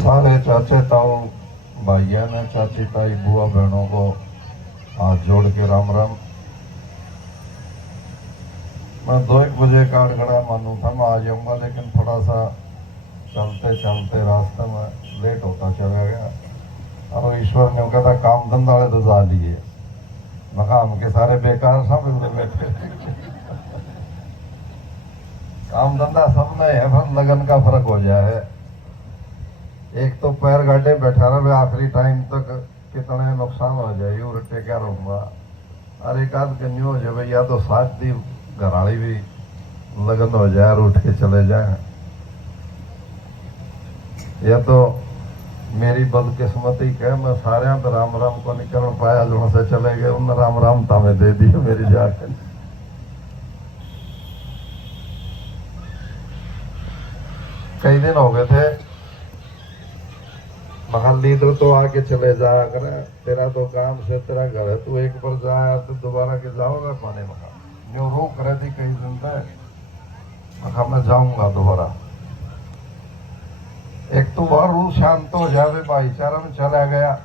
सारे चाचे ताऊ भाइयों ने, चाची ताई बुआ बहनों को हाथ जोड़ के राम राम। मैं 2-1 बजे का अड़गड़ा मालूम था मैं आ जाऊंगा, लेकिन थोड़ा सा चलते चलते रास्ते में लेट होता चला गया। और ईश्वर ने कहा काम धंधा वाले तो जा लिए, मका के सारे बेकार सब बैठे। काम धंधा सब में है, पर लगन का फर्क हो जाए। एक तो पैर गाड़े बैठा रहे आखिरी टाइम तक, कितने नुकसान हो जाए उल्टे क्या रहूंगा। और एक आध कन्यू हो जाए या तो साथ दी घराड़ी भी लगन हो जाए और उठ के चले जाए, या तो मेरी बदकिस्मती कह मैं सारे तो राम राम को निकल पाया, जो से चले गए उन राम राम तामे दे दिए मेरी जाके। कई दिन हो गए थे, महा लीडर तो आके चले जाया करे, तेरा तो काम से तेरा घर है, तू एक बार जाया तो दोबारा के जाओगा पाने। महा जो रोक रहे थे कई दिन तक, महा मैं जाऊंगा दोबारा। एक तो वह रूह शांत हो जावे, भाईचारा में चला गया।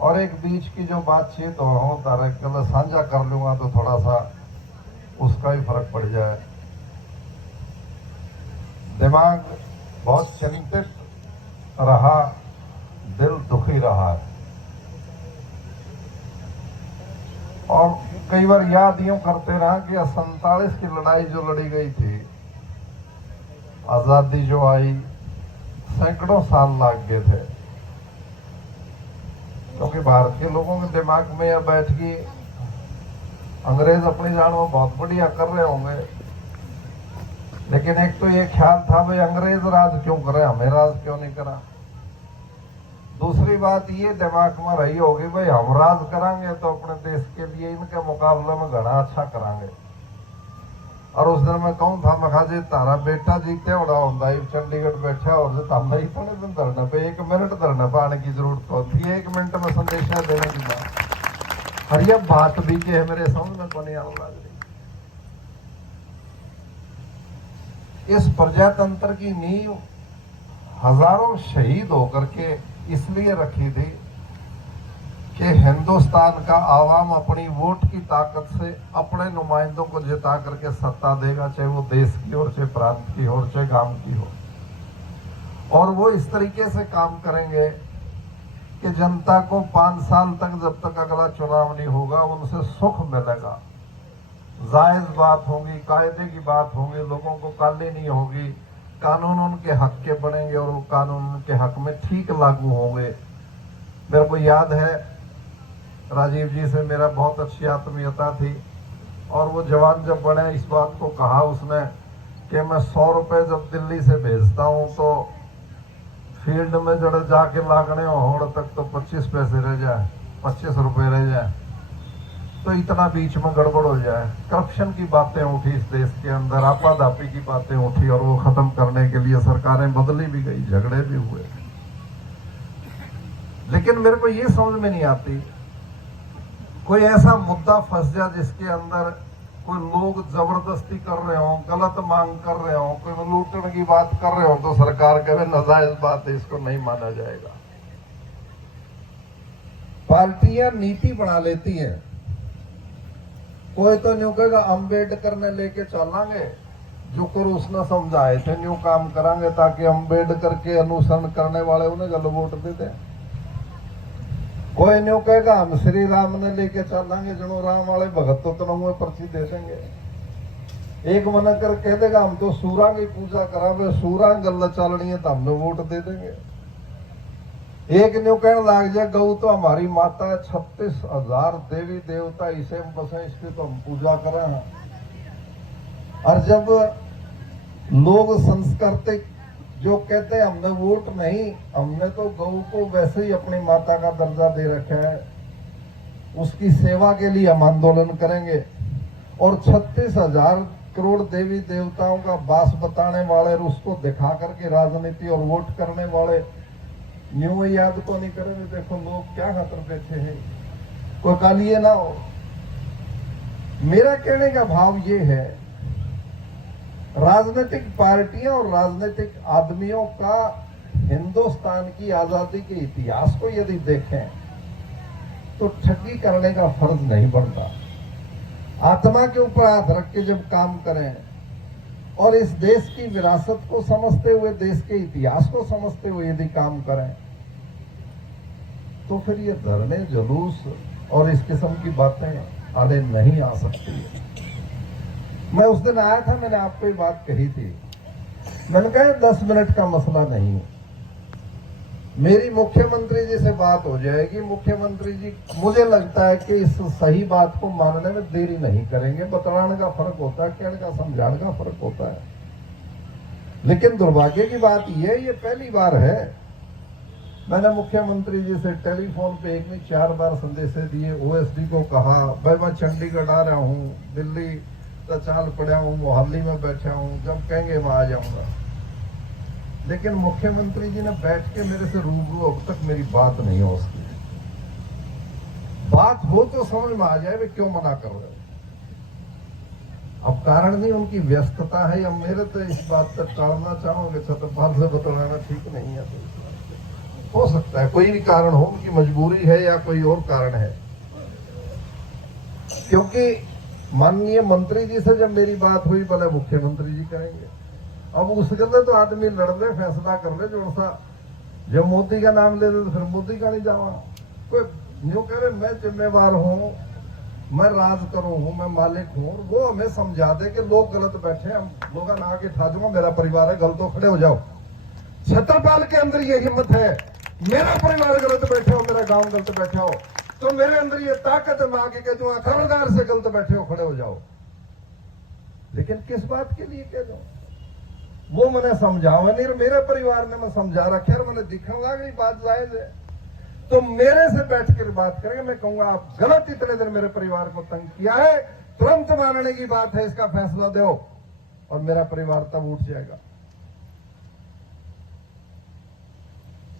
और एक बीच की जो बातचीत हो तारे कल साझा कर लूंगा तो थोड़ा सा उसका ही फर्क पड़ जाए। दिमाग बहुत चिंतित रहा, दिल दुखी रहा। और कई बार याद यूं करते रहा कि 47 की लड़ाई जो लड़ी गई थी, आजादी जो आई, सैकड़ों साल लग गए थे। क्योंकि भारत के लोगों के दिमाग में यह बैठ गई अंग्रेज अपनी जान में बहुत बढ़िया कर रहे होंगे, लेकिन एक तो ये ख्याल था भाई अंग्रेज राज क्यों करे, हमें राज क्यों नहीं करा। दूसरी बात ये दिमाग में रही होगी भाई हम राज करांगे तो अपने देश के लिए इनके मुकाबले में घना अच्छा करांगे। और उस दिन मैं कहूँ था मखा जी तारा बेटा जीते बड़ा होता है चंडीगढ़ बैठा और थोड़े दिन धरने पे 1 मिनट धरने पे आने की जरूरत होती है, 1 मिनट में संदेशा देने की बात। और ये बात भी के है मेरे समझ में कोनी आने लग रही। इस प्रजातंत्र की नींव हजारों शहीद होकर के इसलिए रखी थी कि हिंदुस्तान का आवाम अपनी वोट की ताकत से अपने नुमाइंदों को जिता करके सत्ता देगा, चाहे वो देश की हो, चाहे प्रांत की हो, चाहे गांव की हो। और वो इस तरीके से काम करेंगे कि जनता को 5 साल तक जब तक अगला चुनाव नहीं होगा उनसे सुख मिलेगा, जायज बात होगी, कायदे की बात होगी, लोगों को काली नहीं होगी, कानून उनके हक के बनेंगे और वो कानून उनके हक में ठीक लागू होंगे। मेरे को याद है राजीव जी से मेरा बहुत अच्छी आत्मीयता थी, और वो जवान जब बने इस बात को कहा उसने कि मैं 100 रुपए जब दिल्ली से भेजता हूँ तो फील्ड में जड़े जाके लागने होड़ तक तो 25 पैसे रह जाए, 25 रुपए रह जाए, तो इतना बीच में गड़बड़ हो जाए। करप्शन की बातें उठी इस देश के अंदर, आपाधापी की बातें उठी, और वो खत्म करने के लिए सरकारें बदली भी गई, झगड़े भी हुए। लेकिन मेरे को ये समझ में नहीं आती कोई ऐसा मुद्दा फंस जाए जिसके अंदर कोई लोग जबरदस्ती कर रहे हो, गलत मांग कर रहे हो, कोई लूटने की बात कर रहे हो, तो सरकार कहे नाजायज बात है, इसको नहीं माना जाएगा। पार्टियां नीति बना लेती हैं। कोई तो न्यू कहेगा अम्बेडकर ने लेके चलांगे, जो कर उसने समझाए थे न्यू काम करांगे ताकि अम्बेडकर के अनुसरण करने वाले उन्हें गल वोट दे दे। कोई न्यू कहेगा हम श्री राम ने लेके चलांगे, जनो राम वाले भगत तो तनों पर्ची दे देंगे। एक मन कर कह देगा हम तो सूरा की पूजा करा, सूरा गल चलनी है तो हमने वोट दे देंगे। एक न्यू कहने लग जाए गौ तो हमारी माता है, 36,000 देवी देवता इसे बसे, इसकी तो हम पूजा करें हैं। और जब लोग संस्कृतिक जो कहते हैं हमने वोट नहीं, हमने तो गौ को वैसे ही अपनी माता का दर्जा दे रखा है, उसकी सेवा के लिए हम आंदोलन करेंगे। और 36,000 करोड़ देवी देवताओं का वास बताने वाले और उसको दिखा करके राजनीति और वोट करने वाले न्यू याद को नहीं करेंगे। देखो लोग क्या खतर बैठे हैं, कोई कालिए ना हो। मेरा कहने का भाव ये है, राजनीतिक पार्टियां और राजनीतिक आदमियों का हिंदुस्तान की आजादी के इतिहास को यदि देखें तो ठगी करने का फर्ज नहीं बनता। आत्मा के ऊपर हाथ रख के जब काम करें और इस देश की विरासत को समझते हुए, देश के इतिहास को समझते हुए यदि काम करें तो फिर ये धरने, जुलूस और इस किस्म की बातें आगे नहीं आ सकती। मैं उस दिन आया था, मैंने आपको ये बात कही थी, मैंने कहा 10 मिनट का मसला नहीं है, मेरी मुख्यमंत्री जी से बात हो जाएगी। मुख्यमंत्री जी मुझे लगता है कि इस सही बात को मानने में देरी नहीं करेंगे। बतलाने का फर्क होता है, कहने का, समझाने का फर्क होता है। लेकिन दुर्भाग्य की बात ये पहली बार है। मैंने मुख्यमंत्री जी से टेलीफोन पे एक नहीं 4 बार संदेश दिए, ओएसडी को कहा, भाई मैं चंडीगढ़ आ रहा हूँ, दिल्ली का चाल पड़ा हूँ, मोहाली में बैठा हूँ, जब कहेंगे मैं आ जाऊंगा। लेकिन मुख्यमंत्री जी ने बैठ के मेरे से रूबरू अब तक मेरी बात नहीं हो सकी। बात हो तो समझ में आ जाए वे क्यों मना कर रहे। अब कारण नहीं उनकी व्यस्तता है या मेरे तो इस बात तक टालना चाहोगे, छत्रपाल से बतलाना ठीक नहीं है। तो हो सकता है कोई भी कारण हो, उनकी मजबूरी है या कोई और कारण है। क्योंकि माननीय मंत्री जी से जब मेरी बात हुई, भले मुख्यमंत्री जी करेंगे। अब उस गले तो आदमी लड़ ले, फैसला कर ले जो सा, जब मोदी का नाम ले दे तो फिर मोदी का नहीं जावा। कोई यूं कह रहे मैं जिम्मेवार हूं, मैं राज करूं हूं, मैं मालिक हूं, वो हमें समझा दे कि लोग गलत बैठे, हम लोग ना आगे ठा दूंगा, मेरा परिवार है, गलत हो खड़े हो जाओ। छत्रपाल के अंदर ये हिम्मत है, मेरा परिवार गलत बैठे हो, मेरा गांव गलत बैठा हो, तो मेरे अंदर ये ताकत है, मैं आगे कह दूंगा खबरदार से गलत बैठे हो, खड़े हो जाओ। लेकिन किस बात के लिए कह दूं, वो मैंने समझावा नहीं, मेरे परिवार ने मैं समझा रखा है, मैंने दिखाऊंगा कि बात जायज है तो मेरे से बैठ कर बात करेंगे। मैं कहूंगा आप गलत इतने दिन मेरे परिवार को तंग किया है, तुरंत मानने की बात है, इसका फैसला दो, और मेरा परिवार तब उठ जाएगा।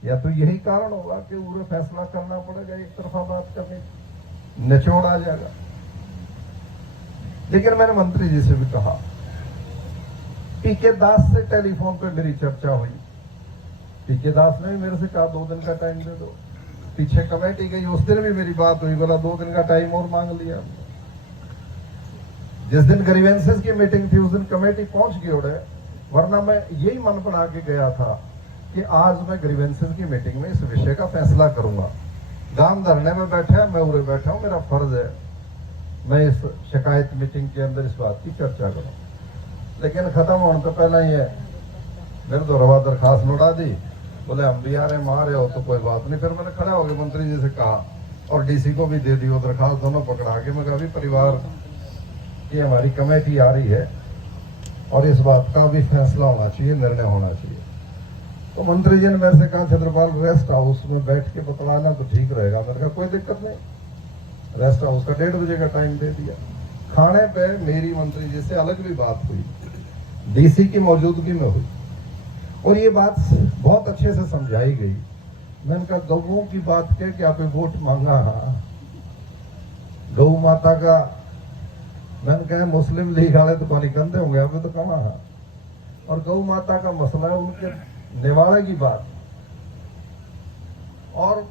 या तो यही कारण होगा कि पूरे फैसला करना पड़ेगा, एक तरफा बात करने, निचोड़ आ जाएगा। लेकिन मैंने मंत्री जी से भी कहा, पीके दास से टेलीफोन पे मेरी चर्चा हुई। पीके दास ने भी मेरे से कहा 2 दिन का टाइम दे दो। पीछे कमेटी गई, उस दिन भी मेरी बात हुई, बोला 2 दिन का टाइम और मांग लिया। जिस दिन ग्रीवेंसेस की मीटिंग थी उस दिन कमेटी पहुंच गई उड़े, वरना मैं यही मन बना के गया था कि आज मैं ग्रीवेंसेस की मीटिंग में इस विषय का फैसला करूंगा। गांव धरने में बैठा, मैं उड़े बैठा हूं, मेरा फर्ज है मैं इस शिकायत मीटिंग के अंदर इस बात की चर्चा करूं। लेकिन खत्म होने तो पहले ही है मेरे तो रवा दरखास्त लौटा दी, बोले हम भी आ रहे हैं, मारे हो तो कोई बात नहीं। फिर मैंने खड़ा हो गया, मंत्री जी से कहा और डीसी को भी दे दी वो दरखास्त, दोनों पकड़ा के। मैं कहा अभी परिवार की हमारी कमेटी आ रही है और इस बात का भी फैसला होना चाहिए, निर्णय होना चाहिए। तो मंत्री जी ने मेरे से कहा छत्रपाल रेस्ट हाउस में बैठ के बतलाना तो ठीक रहेगा। मैंने कहा कोई दिक्कत नहीं, रेस्ट हाउस का 1:30 बजे का टाइम दे दिया। खाने पे मेरी मंत्री जी से अलग भी बात हुई, डीसी की मौजूदगी में हुई, और ये बात बहुत अच्छे से समझाई गई। मैंने कहा गौओं की बात कह के आप वोट मांगा, गौ माता का, मैंने कहा मुस्लिम लीग वाले तो पानी गंदे होंगे, अभी तो कमा है, और गौ माता का मसला है, उनके निवाड़े की बात। और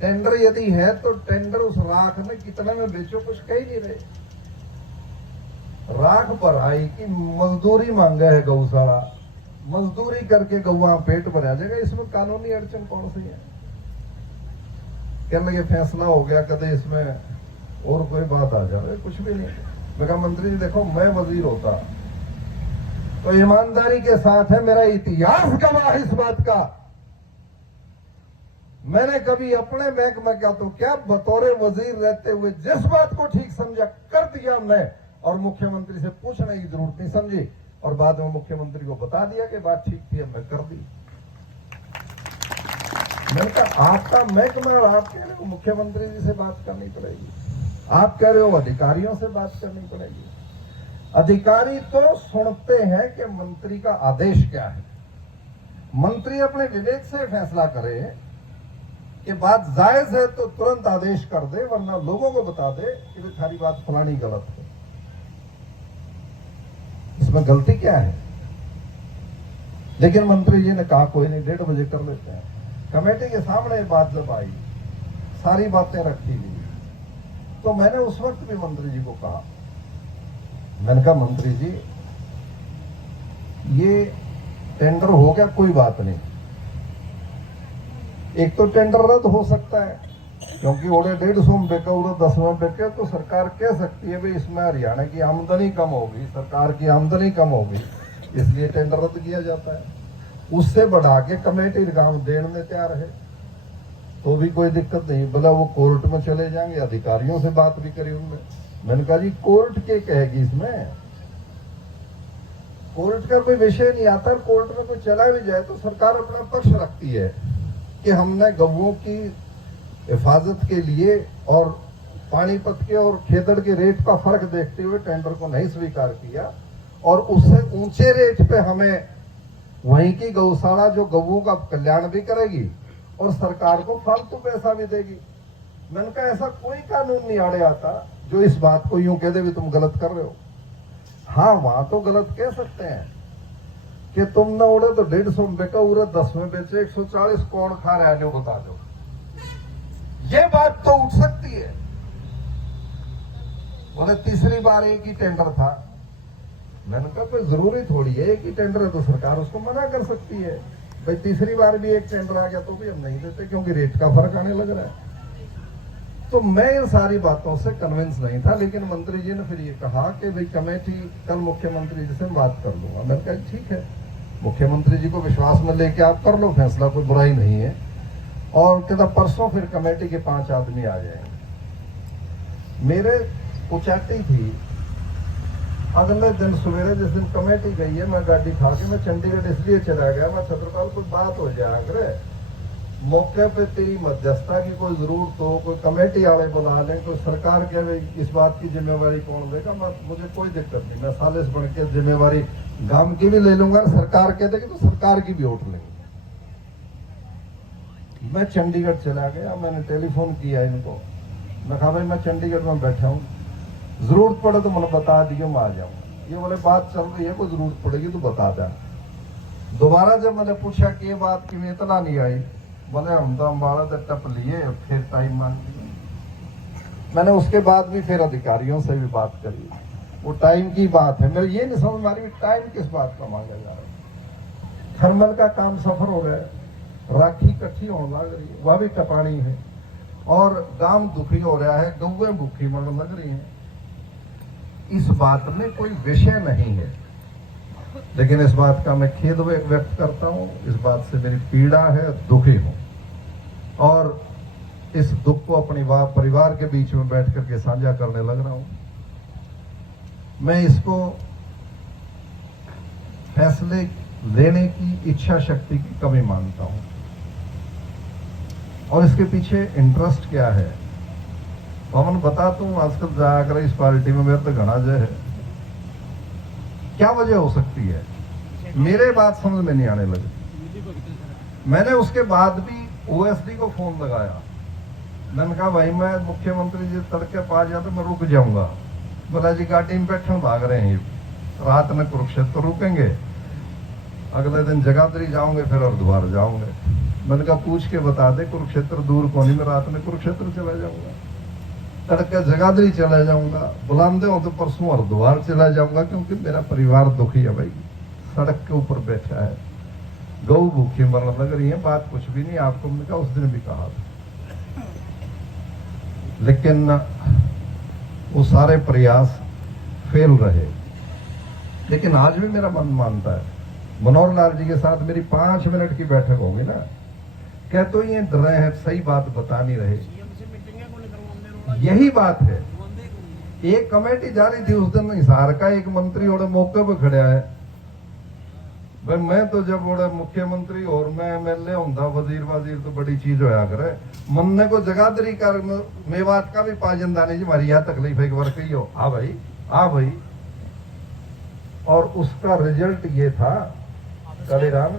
टेंडर यदि है तो टेंडर उस राख में कितने में बेचो, कुछ कह ही नहीं रहे। राख भराई की मजदूरी मांगा है गौशाला, मजदूरी करके गौवा पेट भरा जाएगा, इसमें कानूनी अड़चन कौन सी है। कहने लगे फैसला हो गया, कदे इसमें और कोई बात आ जाए, कुछ भी नहीं। मैं कहा मंत्री जी देखो, मैं वजीर होता तो ईमानदारी के साथ है, मेरा इतिहास गवाह इस बात का, मैंने कभी अपने महकमे का तो क्या बतौरे वजीर रहते हुए जिस बात को ठीक समझा कर दिया मैं, और मुख्यमंत्री से पूछने की जरूरत नहीं समझी, और बाद में मुख्यमंत्री को बता दिया कि बात ठीक थी, मैं कर दी। मैंने कहा आपका महकमा, और आप कह रहे हो मुख्यमंत्री जी से बात करनी पड़ेगी, आप कह रहे हो अधिकारियों से बात करनी पड़ेगी। अधिकारी तो सुनते हैं कि मंत्री का आदेश क्या है, मंत्री अपने विवेक से फैसला करे कि बात जायज है तो तुरंत आदेश कर दे, वरना लोगों को बता दे कि तुम्हारी बात फलानी गलत है। इसमें गलती क्या है? लेकिन मंत्री जी ने कहा कोई नहीं, 1:30 बजे कर लेते हैं। कमेटी के सामने बात जब आई, सारी बातें रखी गई, तो मैंने उस वक्त भी मंत्री जी को कहा, मैंने कहा मंत्री जी ये टेंडर हो गया, कोई बात नहीं, एक तो टेंडर रद्द हो सकता है क्योंकि ओड़े 150 में बेका, उड़े 10 में बेके, तो सरकार कह सकती है भाई इसमें हरियाणा की आमदनी कम होगी, सरकार की आमदनी कम होगी, इसलिए टेंडर रद्द किया जाता है। उससे बढ़ा के कमेटी काम देने में तैयार है तो भी कोई दिक्कत नहीं, बोला वो कोर्ट में चले जाएंगे, अधिकारियों से बात भी करी उनने। मैंने कहा जी कोर्ट के कहेगी, इसमें कोर्ट का कोई विषय नहीं आता, कोर्ट में कोई चला भी जाए तो सरकार अपना पक्ष रखती है कि हमने गौओं की हिफाजत के लिए और पानीपत के और खेदड़ के रेट का फर्क देखते हुए टेंडर को नहीं स्वीकार किया, और उससे ऊंचे रेट पे हमें वहीं की गौशाला जो गौओं का कल्याण भी करेगी और सरकार को फालतू पैसा भी देगी। मैंने कहा ऐसा कोई कानून नहीं आड़े आता जो इस बात को यूं कह दे भी तुम गलत कर रहे हो। हाँ वहां तो गलत कह सकते हैं कि तुम न उड़े तो 150 में बेचा, उड़े 10 में बेचे, 140 कौन खा रहा है बता दो, ये बात तो उठ सकती है। बोले तीसरी बार एक ही टेंडर था। मैंने कहा कोई जरूरी थोड़ी है, एक ही टेंडर है तो सरकार उसको मना कर सकती है। भाई तीसरी बार भी एक टेंडर आ गया तो भी हम नहीं देते क्योंकि रेट का फर्क आने लग रहा है। तो मैं इन सारी बातों से कन्विंस नहीं था, लेकिन मंत्री जी ने फिर ये कहा कि भाई कमेटी कल मुख्यमंत्री जी से बात कर लूंगा। मैंने कहा ठीक है, मुख्यमंत्री जी को विश्वास में लेके आप कर लो फैसला, कोई बुराई नहीं है। और कहता परसों फिर कमेटी के 5 आदमी आ जाएंगे। मेरे उचाटी थी, अगले दिन सवेरे जिस दिन कमेटी गई है, मैं गाड़ी खा के मैं चंडीगढ़ इसलिए चला गया, मैं छत्रपाल कोई बात हो जाए, अगर मौके पे तेरी मध्यस्थता की कोई जरूरत हो, कोई कमेटी वाले बुला लें, कोई सरकार के इस बात की जिम्मेवारी कौन लेगा, मुझे कोई दिक्कत नहीं, मैं सालिस बन के जिम्मेवारी गांव की भी ले लूंगा, सरकार कह देगी तो सरकार की भी उठ लेंगे। मैं चंडीगढ़ चला गया, मैंने टेलीफोन किया इनको, मैं कहा भाई मैं चंडीगढ़ में बैठा हूँ, जरूरत पड़े तो मैंने बता दिया, मैं आ जाऊंगा। ये बोले बात चल रही है, कोई जरूरत पड़ेगी तो बता दें। दोबारा जब मैंने पूछा कि ये बात क्यों इतना नहीं आई, बोले हम तो अम्बाड़ा तक टप लिए, फिर टाइम मांग लिया। मैंने उसके बाद भी फिर अधिकारियों से भी बात करी, वो टाइम की बात है, मेरे ये नहीं समझ में आ रही टाइम किस बात का मांगा जा रहा है। थर्मल का काम सफर हो रहा है, राखी इकट्ठी होने लग रही है, वह भी टपानी है, और गांव दुखी हो रहा है, गौएं भूखी मरने लग रही हैं। इस बात में कोई विषय नहीं है, लेकिन इस बात का मैं खेद व्यक्त करता हूं, इस बात से मेरी पीड़ा है, दुखी हूं, और इस दुख को अपनी परिवार के बीच में बैठ करके साझा करने लग रहा हूं। मैं इसको फैसले लेने की इच्छा शक्ति की कमी मानता हूं, और इसके पीछे इंटरेस्ट क्या है पवन बताता हूं। आजकल जाकर इस पार्टी में मेरा तो घना जय है, क्या वजह हो सकती है, मेरे बात समझ में नहीं आने लगी। मैंने उसके बाद भी ओएसडी को फोन लगाया, मैंने कहा भाई मैं मुख्यमंत्री जी तड़के पा जाए तो मैं रुक जाऊंगा। बोला जी गाड़ी में बैठे भाग रहे हैं, रात में कुरुक्षेत्र रुकेंगे, अगले दिन जगाधरी जाओगे, फिर हरिद्वार जाओगे। मैंने कहा पूछ के बता दे, कुरुक्षेत्र दूर कौन, मैं रात में कुरुक्षेत्र चला जाऊंगा, तड़के जगाधरी चला जाऊंगा, बुलाते हो तो परसों हरिद्वार चला जाऊंगा, क्योंकि मेरा परिवार दुखी है भाई, सड़क के ऊपर बैठा है, गौ भूखी मरने लग रही है। बात कुछ भी नहीं, आपको मैंने कहा उस दिन भी कहा था, लेकिन वो सारे प्रयास फेल रहे। लेकिन आज भी मेरा मन मानता है, मनोहर लाल जी के साथ मेरी 5 मिनट की बैठक होगी ना, कह तो ये डर रहे हैं, सही बात बता नहीं रहे, यही बात है। एक कमेटी जारी थी उस दिन, हिसार का एक मंत्री और मौके पर खड़ा है, भाई मैं तो जब बड़ा मुख्यमंत्री और मैं एमएलए होता, वजीर तो बड़ी चीज होया करे, मन्ने को जगाधरी कर मेवात का भी पाजंदा नहीं जी, हमारी यह तकलीफ है कि वर्क ही हो, हाँ भाई। और उसका रिजल्ट ये था कालीराम,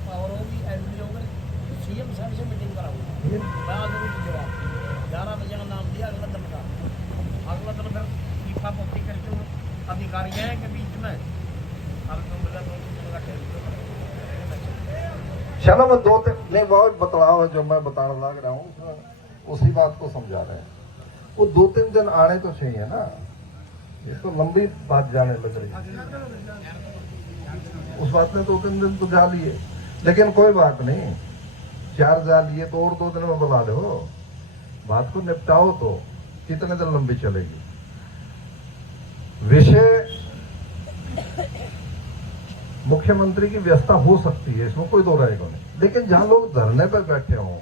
पावर होगी, एडमिट होगा, सीएम साहब से मीटिंग कराऊंगा, 11 बजे का नाम दिया, अगला दिन फिर फीफा पोती करके अधिकारियों के बीच में हर दो मिला दो तीन का चलो मैं दो तीन नहीं बहुत बतलाव है जो मैं बताने लग रहा हूँ उसमें उसी बात को समझा रहे हैं। वो 2-3 दिन आने तो चाहिए ना, ये तो लंबी बात जाने लग रही है। उस बात में 2-3 दिन तो जा लिए, लेकिन कोई बात नहीं, 4 जा लिए तो और 2 दिन में बुला लो, बात को निपटाओ। तो कितने दिन लंबी चलेगी? विषय मुख्यमंत्री की व्यवस्था हो सकती है, इसमें कोई दो राय नहीं, लेकिन जहां लोग धरने पर बैठे हों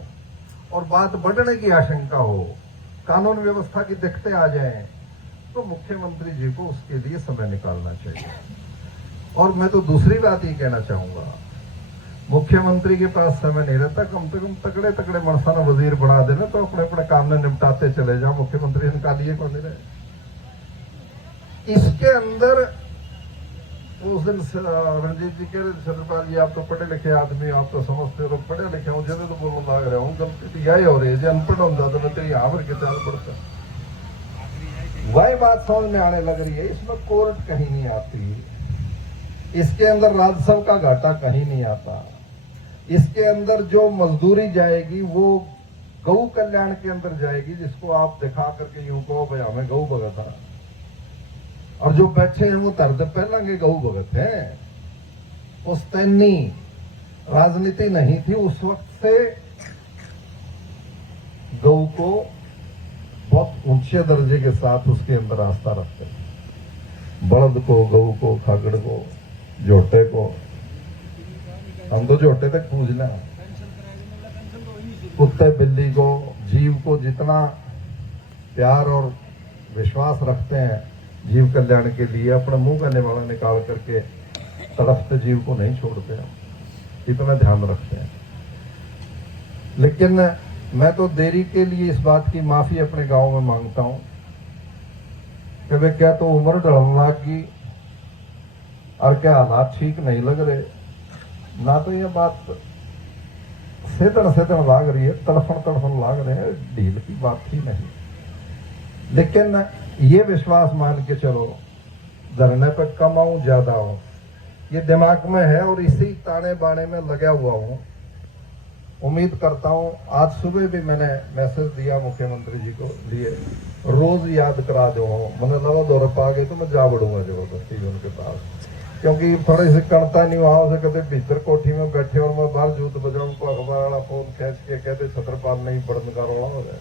और बात बढ़ने की आशंका हो, कानून व्यवस्था की दिक्कतें आ जाएं, तो मुख्यमंत्री जी को उसके लिए समय निकालना चाहिए। और मैं तो दूसरी बात ये कहना चाहूंगा, मुख्यमंत्री के पास समय नहीं रहता, कम से कम तकड़े तकड़े मनसाना वजीर बना देना तो अपने अपने काम में निपटाते चले जाओ, मुख्यमंत्री निकालिए कौन नहीं रहे। इसके अंदर उस दिन रणजीत जी कह रहे चंद्रपाल जी आप तो पढ़े लिखे आदमी, आप तो समझते हो, पढ़े लिखे हूँ जब तो बोलने लग रहा हूँ, गलती तो यही हो रही है, जो अनपढ़ होता तो मैं तेरी यहाँ पर के चाल पड़ता। वही बात समझ में आने लग रही है, इसमें कोर्ट कहीं नहीं आती, इसके अंदर राजस्व का घाटा कहीं नहीं आता, इसके अंदर जो मजदूरी जाएगी वो गौ कल्याण के अंदर जाएगी, जिसको आप दिखा करके यूं कहो भाई हमें गौ भगत है, और जो बैठे हैं वो दर्द पहला के गौ भगत हैं। पुस्तैनी राजनीति नहीं थी उस वक्त से, गौ को बहुत ऊंचे दर्जे के साथ उसके अंदर आस्था रखते हैं, बलद को, गऊ को, खागड़ को, जोटे को, हम तो जोटे तक पूछना, कुत्ते बिल्ली को, जीव को जितना प्यार और विश्वास रखते हैं जीव कल्याण के लिए, अपना मुंह का निवाला निकाल करके तड़पते जीव को नहीं छोड़ते हैं, इतना ध्यान रखते हैं। लेकिन मैं तो देरी के लिए इस बात की माफी अपने गांव में मांगता हूं कि वे क्या तो उम्र ढलने लगी और क्या हालात ठीक नहीं लग रहे, ना तो यह बात सेदन सेदन लाग रही है, तड़फन तड़फन लाग रहे हैं, ढील की बात ही नहीं। लेकिन ये विश्वास मान के चलो धरने पर कम आऊं ज्यादा आऊं, ये दिमाग में है और इसी ताने बाने में लगा हुआ हूं। उम्मीद करता हूं, आज सुबह भी मैंने मैसेज दिया मुख्यमंत्री जी को लिए, रोज याद करा दो, मैंने लगा दौर पा गई तो मैं जा बढ़ूंगा जबरदस्ती उनके पास, क्योंकि थोड़ी सी कणता नहीं वहां से कभी भीतर कोठी में बैठे और मैं बाहर जूत बजाऊं को अखबार वाला फोन खींच के कहते छत्रपाल नहीं पढ़ने का रोड़ा हो जाए,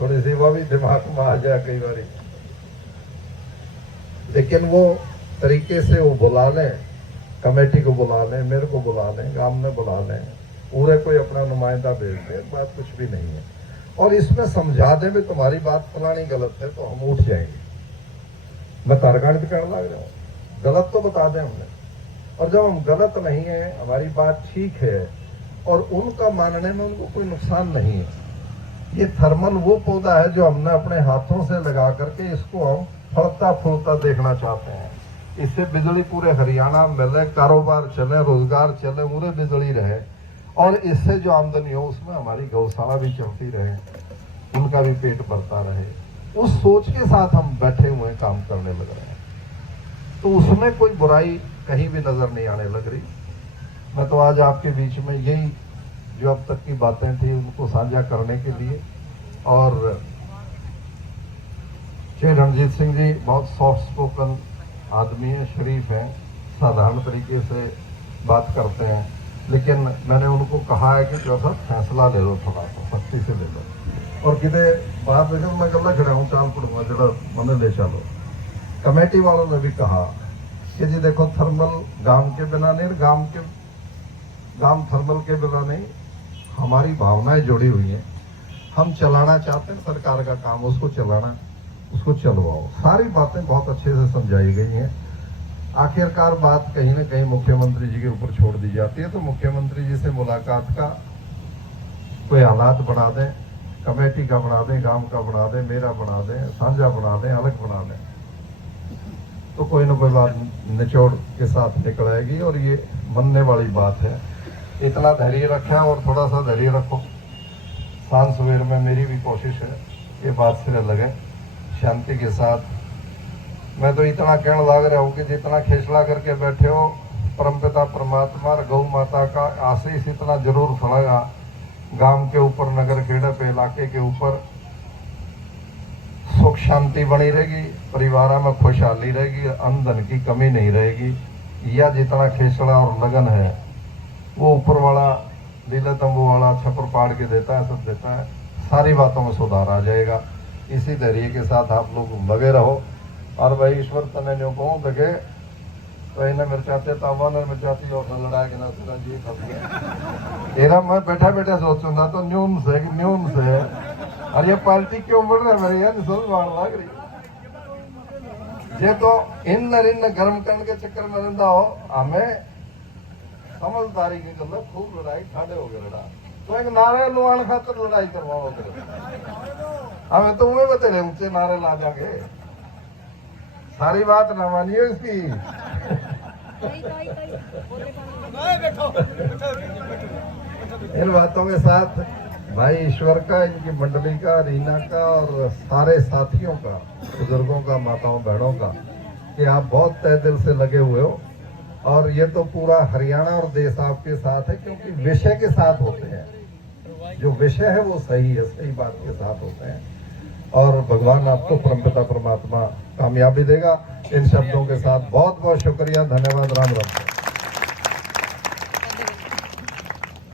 थोड़ी सी वह भी दिमाग में आ जाए कई बारी। लेकिन वो तरीके से वो बुला लें, कमेटी को बुला लें, मेरे को बुला लें, गांव में बुला लें, पूरे कोई अपना नुमाइंदा भेज दे, बात कुछ भी नहीं है, और इसमें समझा दें भी तुम्हारी बात फलानी गलत है तो हम उठ जाएंगे। मैं तारकांड करने लग रहा हूँ, गलत तो बता दें हमने, और जब हम गलत नहीं है, हमारी बात ठीक है और उनका मानने में उनको कोई नुकसान नहीं है। ये थर्मल वो पौधा है जो हमने अपने हाथों से लगा करके इसको हम फलता फूलता देखना चाहते हैं, इससे बिजली पूरे हरियाणा मिले, कारोबार चले, रोजगार चले, पूरे बिजली रहे, और इससे जो आमदनी हो उसमें हमारी गौशाला भी चलती रहे, उनका भी पेट भरता रहे। उस सोच के साथ हम बैठे हुए काम करने लग रहे हैं, तो उसमें कोई बुराई कहीं भी नजर नहीं आने लग रही। मैं तो आज आपके बीच में यही जो अब तक की बातें थी उनको साझा करने के लिए, और श्री रणजीत सिंह जी बहुत सॉफ्ट स्पोकन आदमी हैं, शरीफ हैं, साधारण तरीके से बात करते हैं, लेकिन मैंने उनको कहा है कि जो सा फैसला ले लो, थोड़ा सा सख्ती से ले लो, और कितने बात मैं गला खड़ा हूँ चाल पड़ूंगा जरा मैंने ले चलो। कमेटी वालों ने भी कहा कि जी देखो थर्मल गांव के बिना नहीं, गांव थर्मल के बिना नहीं, हमारी भावनाएं जुड़ी हुई हैं, हम चलाना चाहते हैं सरकार का काम, उसको चलाना, उसको चलवाओ। सारी बातें बहुत अच्छे से समझाई गई हैं। आखिरकार बात कहीं ना कहीं मुख्यमंत्री जी के ऊपर छोड़ दी जाती है, तो मुख्यमंत्री जी से मुलाकात का कोई हालात बना दें, कमेटी का बना दें, गांव का बना दें, मेरा बना दें, साझा बना दें, अलग बना दें, तो कोई ना कोई बात निचोड़ के साथ निकल आएगी, और ये मनने वाली बात है। इतना धैर्य रखा और थोड़ा सा धैर्य रखो, शाम सवेर में मेरी भी कोशिश है ये बात सिरे लगे, शांति के साथ मैं तो इतना कहने लग रहा हूँ कि जितना खेसला करके बैठे हो, परमपिता परमात्मा और गौ माता का आशीष इतना जरूर पड़ेगा गांव के ऊपर, नगर खेड़े पे, इलाके के ऊपर। सुख शांति बनी रहेगी, परिवार में खुशहाली रहेगी, अन्न धन की कमी नहीं रहेगी। यह जितना खेसड़ा और लगन है वो ऊपर वाला लीला तंबू वाला छप्पर पाड़ के देता है, सब देता है। सारी बातों में सुधार आ जाएगा। इसी धैर्य के साथ आप लोग लगे रहो। और भाई ईश्वर तने जो कहूँ देखे तो इन्हें मिर्चाते तावा ने मिर्चाती और लड़ा के ना सिरा जी खप एरा मैं बैठा बैठा सोचूंगा तो न्यून से और ये पार्टी क्यों बढ़ रहा है मेरे यार सब बाढ़ लग रही। ये तो इन गर्म करने के चक्कर में रहता हो, हमें समझदारी की गल खूब लड़ाई ठाडे हो गए लड़ा तो एक नारे लुआन खातर लड़ाई करवाओ हमें तो उन्हें बतेरे ऊंचे नारे ला जाके। सारी बात ना मानिए इसकी। इन बातों के साथ भाई ईश्वर का, इनकी मंडली का, रीना का और सारे साथियों का, बुजुर्गों का, माताओं बहनों का, कि आप बहुत तहे दिल से लगे हुए हो। और ये तो पूरा हरियाणा और देश आपके साथ है, क्योंकि विषय के साथ होते हैं। जो विषय है वो सही है, सही बात के साथ होते हैं। और भगवान आपको परमपिता परमात्मा कामयाबी देगा। इन शब्दों के साथ बहुत बहुत शुक्रिया, धन्यवाद, राम राम।